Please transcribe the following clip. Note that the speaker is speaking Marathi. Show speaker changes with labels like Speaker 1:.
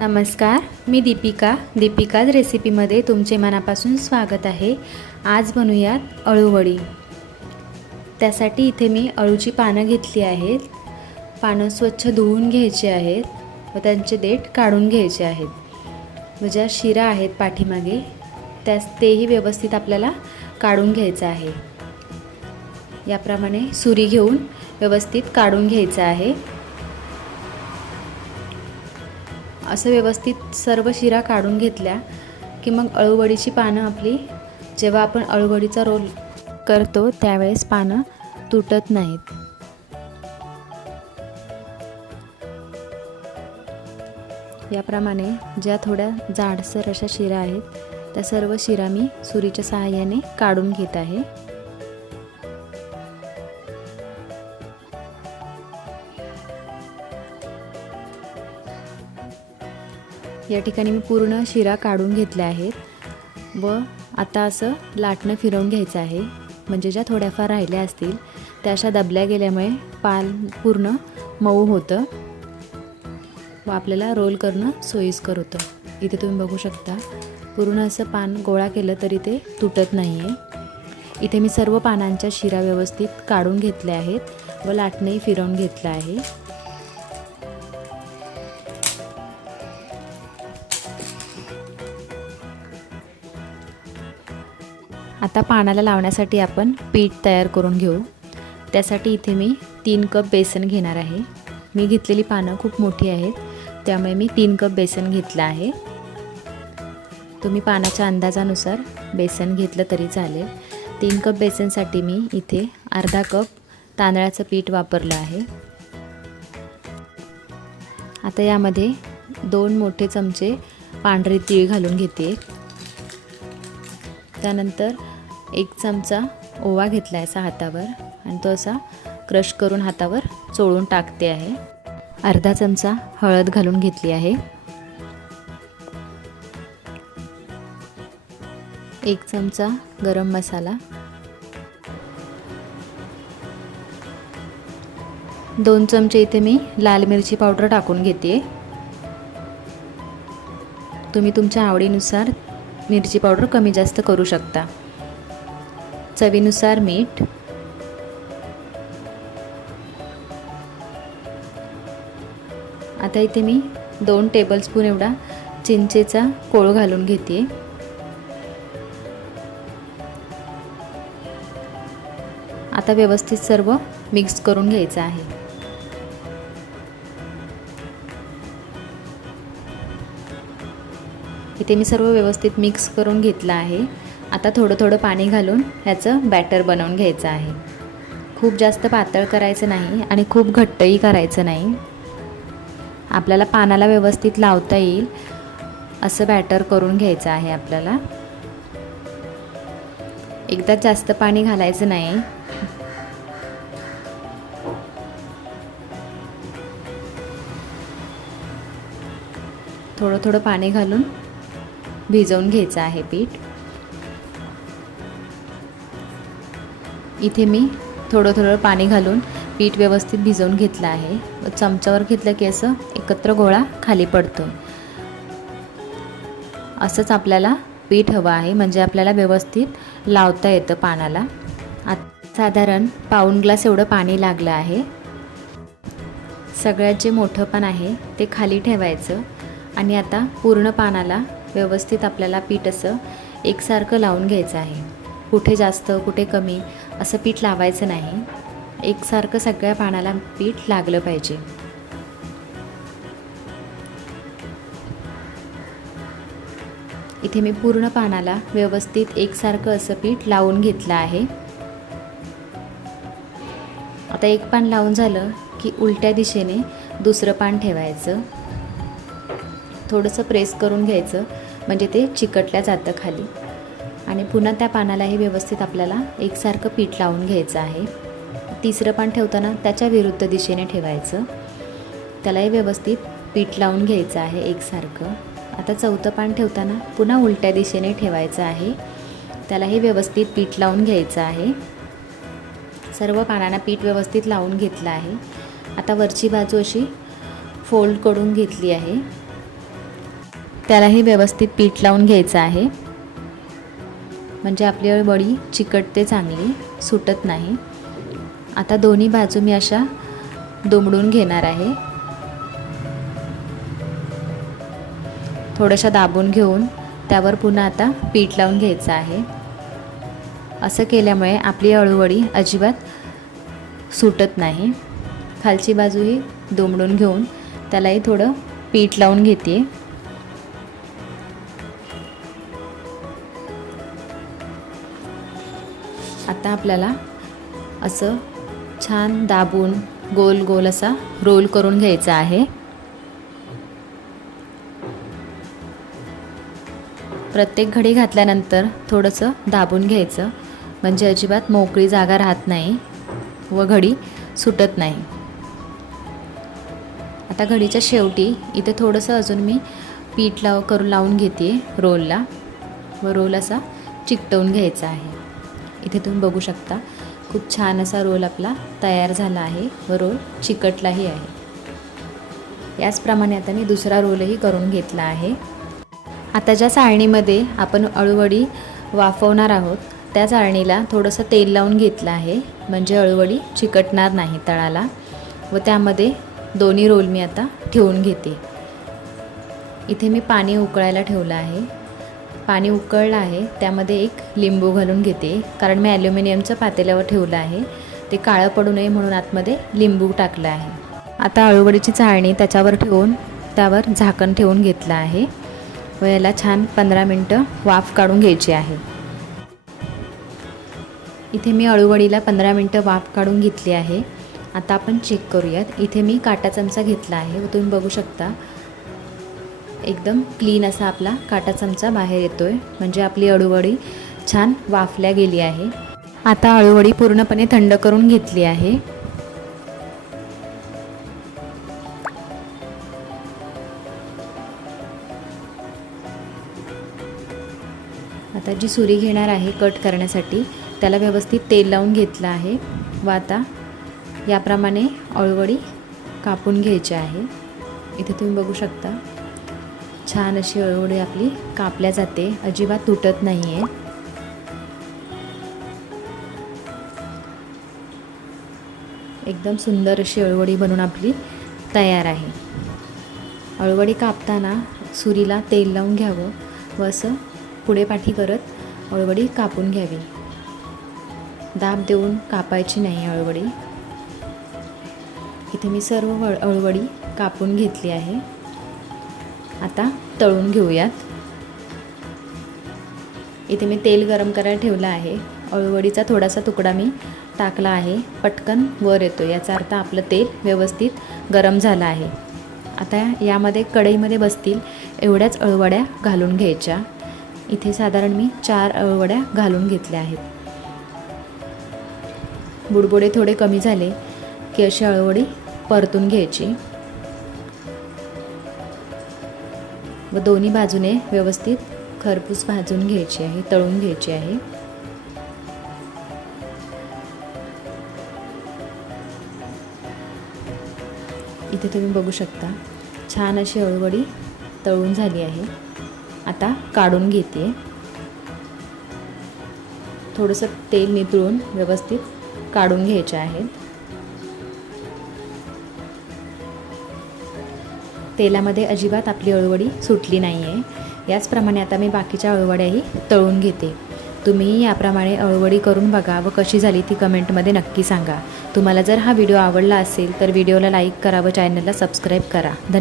Speaker 1: नमस्कार मी दीपिका. दीपिकाज रेसिपीमध्ये तुमचे मनापासून स्वागत आहे. आज बनवूयात अळूवडी. त्यासाठी इथे मी अळूची पानं घेतली आहेत. पानं स्वच्छ धुवून घ्यायची आहेत व त्यांचे देठ काढून घ्यायचे आहेत. ज्या शिरा आहेत पाठीमागे त्यास तेही व्यवस्थित आपल्याला काढून घ्यायचं आहे. याप्रमाणे सुरी घेऊन व्यवस्थित काढून घ्यायचं आहे. असं व्यवस्थित सर्व शिरा काढून घेतल्या की मग अळूवडीची पानं आपली जेव्हा आपण अळूवडीचा रोल करतो त्यावेळेस पानं तुटत नाहीत. याप्रमाणे ज्या थोड्या जाडसर अशा शिरा आहेत त्या सर्व शिरा मी सुरीच्या सहाय्याने काढून घेत आहे. या ठिकाणी मी पूर्ण शिरा काढून घेतल्या आहेत व आता असं लाटणं फिरवून घ्यायचं आहे. म्हणजे ज्या थोड्याफार राहिल्या असतील त्या अशा दबल्या गेल्यामुळे पाल पूर्ण मऊ होतं व आपल्याला रोल करणं सोयीस्कर होतं. इथे तुम्ही बघू शकता पूर्ण असं पान गोळा केलं तरी ते तुटत नाही आहे इथे मी सर्व पानांच्या शिरा व्यवस्थित काढून घेतल्या आहेत व लाटणंही फिरवून घेतलं आहे. आता पानाला लावण्यासाठी आपण पीठ तयार करून घेऊ. त्यासाठी इथे मी तीन कप बेसन घेणार आहे. मी घेतलेली पानं खूप मोठी आहेत त्यामुळे मी तीन कप बेसन घेतलं आहे. तुम्ही पानाच्या अंदाजानुसार बेसन घेतलं तरी चालेल. तीन कप बेसनसाठी मी इथे अर्धा कप तांदळाचं पीठ वापरलं आहे. आता यामध्ये दोन मोठे चमचे पांढरे तीळ घालून घेते. त्यानंतर एक चमचा ओवा घेतला आहे असा हातावर आणि तो असा क्रश करून हातावर चोळून टाकते आहे. अर्धा चमचा हळद घालून घेतली आहे. एक चमचा गरम मसाला. दोन चमचे इथे मी लाल मिरची पावडर टाकून घेते. तुम्ही तुमच्या आवडीनुसार मिरची पावडर कमी जास्त करू शकता. चवीनुसार मीठ. आता इथे मी दोन टेबलस्पून एवढा चिंचेचा कोळ घालून घेते. आता व्यवस्थित सर्व मिक्स करून घ्यायचं आहे. इथे मी सर्व व्यवस्थित मिक्स करून घेतलं आहे. आता थोडं थोडं पाणी घालून ह्याचं बॅटर बनवून घ्यायचं आहे. खूप जास्त पातळ करायचं नाही आणि खूप घट्टही करायचं नाही. आपल्याला पानाला व्यवस्थित लावता येईल असं बॅटर करून घ्यायचं आहे आपल्याला. एकदा जास्त पाणी घालायचं नाही. थोडं थोडं पाणी घालून भिजवून घ्यायचं आहे पीठ. इथे मी थोडं थोडं पाणी घालून पीठ व्यवस्थित भिजवून घेतलं आहे. चमच्यावर घेतलं की असं एकत्र गोळा खाली पडतो. असंच आपल्याला पीठ हवं आहे म्हणजे आपल्याला व्यवस्थित लावता येतं पानाला आत साधारण पाऊण ग्लास एवढं पाणी लागलं आहे. सगळ्यात जे मोठं पान आहे ते खाली ठेवायचं आणि आता पूर्ण पानाला व्यवस्थित आपल्याला पीठ असं एकसारखं लावून घ्यायचं आहे. कुठे जास्त कुठे कमी असं पीठ लावायचं नाही. एकसारखं सगळ्या पानाला पीठ लागलं पाहिजे. इथे मी पूर्ण पानाला व्यवस्थित एकसारखं असं पीठ लावून घेतलं आहे. आता एक पान लावून झालं की उलट्या दिशेने दुसरं पान ठेवायचं. थोडंसं प्रेस करून घ्यायचं म्हणजे ते चिकटल्या जातं खाली. आणि पुन्हा त्या पानालाही व्यवस्थित आपल्याला एकसारखं पीठ लावून घ्यायचं आहे. तिसरं पान ठेवताना त्याच्या विरुद्ध दिशेने ठेवायचं. त्यालाही व्यवस्थित पीठ लावून घ्यायचं आहे एकसारखं. आता चौथं पान ठेवताना पुन्हा उलट्या दिशेने ठेवायचं आहे. त्यालाही व्यवस्थित पीठ लावून घ्यायचं आहे. सर्व पानांना पीठ व्यवस्थित लावून घेतलं आहे. आता वरची बाजू अशी फोल्ड करून घेतली आहे. त्यालाही व्यवस्थित पीठ लावून घ्यायचं आहे. म्हणजे आपली वडी चिकटते चांगली सुटत नाही. आता दोन्ही बाजू मी अशा दुमडून घेणार आहे. थोड्याशा दाबून घेऊन त्यावर पुन्हा आता पीठ लावून घ्यायचं आहे. असं केल्यामुळे आपली अळूवडी अजिबात सुटत नाही. खालची बाजूही दुमडून घेऊन त्यालाही थोडं पीठ लावून घेते. आता आपल्याला असं छान दाबून गोल गोल असा रोल करून घ्यायचा आहे. प्रत्येक घडी घातल्यानंतर थोडंसं दाबून घ्यायचं म्हणजे अजिबात मोकळी जागा राहत नाही व घडी सुटत नाही. आता घडीच्या शेवटी इथे थोडंसं अजून मी पीठ लाव करून लावून घेते रोलला व रोल असा चिकटवून घ्यायचा आहे. इथे तुम्ही बघू शकता. खूप छान असा रोल आपला तयार झाला आहे. व रोल चिकटलाही आहे. याचप्रमाणे आता मी दुसरा रोलही करून घेतला आहे. आता ज्या चाळणीमध्ये आपण अळूवडी वाफवणार आहोत त्या चाळणीला थोडंसं तेल लावून घेतलं आहे. म्हणजे अळूवडी चिकटणार नाही तळाला. व त्यामध्ये दोन्ही रोल मी आता ठेवून घेते. इथे मी पाणी उकळायला ठेवलं आहे. पाणी उकळलं आहे त्यामध्ये एक लिंबू घालून घेते. कारण मी ॲल्युमिनियमचं पातेल्यावर ठेवलं आहे. ते काळं पडू नये म्हणून आतमध्ये लिंबू टाकलं आहे. आता अळूवडीची चाळणी त्याच्यावर ठेवून त्यावर झाकण ठेवून घेतलं आहे. व याला छान पंधरा मिनटं वाफ काढून घ्यायची आहे. इथे मी अळूवडीला पंधरा मिनटं वाफ काढून घेतली आहे. आता आपण चेक करूयात. इथे मी काटा चमचा घेतला आहे व तुम्ही बघू शकता. एकदम क्लीन असा आपला काटा चमचा बाहेर येतो आहे म्हणजे आपली अळूवडी छान वाफल्या गेली आहे. आता अळूवडी पूर्णपणे थंड करून घेतली आहे. आता जी सुरी घेणार आहे कट करण्यासाठी त्याला व्यवस्थित तेल लावून घेतलं आहे. व आता याप्रमाणे अळूवडी कापून घ्यायची आहे. इथे तुम्ही बघू शकता. छान अशी हळूहळू आपली कापल्या जाते. अजिबात तुटत नाही आहे एकदम सुंदर अशी हळवडी बनवून आपली तयार आहे. हळवडी कापताना सुरीला तेल लावून घ्यावं व असं पुढे पाठी करत हळवडी कापून घ्यावी. दाब देऊन कापायची नाही हळवडी इथे मी सर्व वळ हळवडी कापून घेतली आहे. आता तळून घेऊयात. इथे मी तेल गरम करायला ठेवलं आहे. अळूवडीचा थोडासा तुकडा मी टाकला आहे. पटकन वर येतो. याचा अर्थ आपलं तेल व्यवस्थित गरम झालं आहे. आता यामध्ये कढईमध्ये बसतील एवढ्याच अळूवड्या घालून घ्यायच्या. इथे साधारण मी चार अळूवड्या घालून घेतल्या आहेत. बुडबुडे थोडे कमी झाले की अशी अळूवडी परतून घ्यायची. व दोन्ही बाजूने व्यवस्थित खरपूस भाजून घ्यायची आहे तळून घ्यायची आहे. इथे तुम्ही बघू शकता छान अशी अळवडी तळून झाली आहे. आता काढून घेते. थोडंसं तेल नितळून व्यवस्थित काढून घ्यायचे आहेत तेलामध्ये अजिबात आपली अळूवडी सुटली नाही आहे याचप्रमाणे आता मी बाकीच्या अळूवड्याही तळून घेते. तुम्हीही याप्रमाणे अळवडी करून बघा व कशी झाली ती कमेंटमध्ये नक्की सांगा. तुम्हाला जर हा व्हिडिओ आवडला असेल तर व्हिडिओला लाईक करा व चॅनलला सबस्क्राईब करा. धन्यवाद